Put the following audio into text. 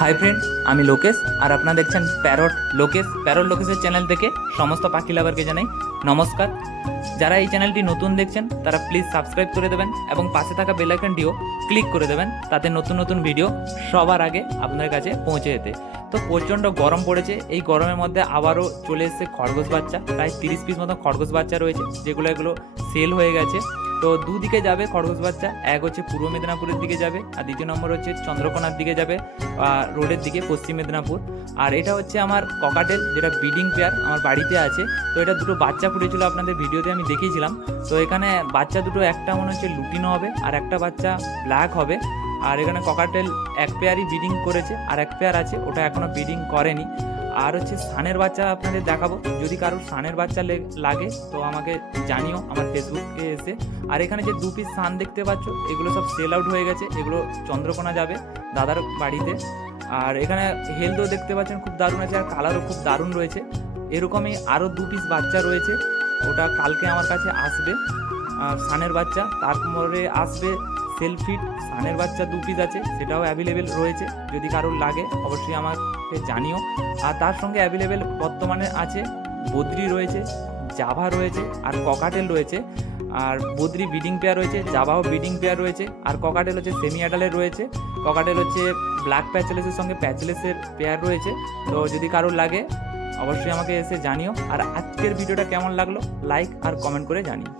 Hi friend, আমি লোকেশ আর আপনারা দেখছেন প্যারট লোকেশের চ্যানেল থেকে সমস্ত পাখি লাভারকে জানাই নমস্কার। যারা এই চ্যানেলটি নতুন দেখছেন তারা প্লিজ সাবস্ক্রাইব করে দেবেন এবং পাশে থাকা বেল আইকনটিও ক্লিক করে দেবেন, তাতে নতুন নতুন ভিডিও সবার আগে আপনাদের কাছে পৌঁছে যেতে। তো প্রচণ্ড গরম পড়েছে, এই গরমের মধ্যে আবারও চলে এসেছে খরগোশ বাচ্চা। প্রায় 30 পিস মতো খরগোশ বাচ্চা রয়েছে, এগুলো সেল হয়ে গেছে। তো দুদিকে যাবে খরগোশ বাচ্চা, এক হচ্ছে পূর্ব মেদিনীপুরের দিকে যাবে আর দ্বিতীয় নম্বর হচ্ছে চন্দ্রকোনার দিকে যাবে, রোডের দিকে পশ্চিম মেদিনীপুর। আর এটা হচ্ছে আমার ককাটেল, যেটা ব্রিডিং পেয়ার আমার বাড়িতে আছে। তো এটা দুটো বাচ্চা ফুটেছিল, আপনাদের ভিডিওতে আমি দেখিয়েছিলাম। তো এখানে বাচ্চা দুটো, একটা মনে হচ্ছে লুটিনো হবে আর একটা বাচ্চা ব্ল্যাক হবে। আর এখানে ককাটেল এক পেয়ারই ব্রিডিং করেছে আর এক পেয়ার আছে, ওটা এখনও ব্রিডিং করেনি। আর হচ্ছে সানের বাচ্চা আপনাদের দেখাবো, যদি কারোর সানের বাচ্চা লাগে তো আমাকে জানিও আমার ফেসবুকে এসে। আর এখানে যে 2 পিস সান দেখতে পাচ্ছ, এগুলো সব সেল আউট হয়ে গেছে, এগুলো চন্দ্রকোনা যাবে দাদার বাড়িতে। আর এখানে হেলথও দেখতে পাচ্ছেন খুব দারুণ আছে, আর কালারও খুব দারুণ রয়েছে। এরকমই আরও 2 পিস বাচ্চা রয়েছে, ওটা কালকে আমার কাছে আসবে সানের বাচ্চা। তারপরে আসবে সেলফিট সানের বাচ্চা 2 পিস আছে, সেটাও অ্যাভেলেবেল রয়েছে, যদি কারোর লাগে অবশ্যই আমাকে জানিও। আর তার সঙ্গে অ্যাভেলেবেল বর্তমানে আছে বদ্রি রয়েছে, জাভা রয়েছে আর ককাটেল রয়েছে। আর বদ্রি ব্রিডিং পেয়ার রয়েছে, জাভাও ব্রিডিং পেয়ার রয়েছে, আর ককাটেল হচ্ছে সেমি অ্যাডালের রয়েছে। ককাটেল হচ্ছে ব্ল্যাক প্যাচলেসের সঙ্গে প্যাচলেসের পেয়ার রয়েছে। তো যদি কারোর লাগে অবশ্যই আমাকে এসে জানিও। আর আজকের ভিডিওটা কেমন লাগলো লাইক আর কমেন্ট করে জানিও।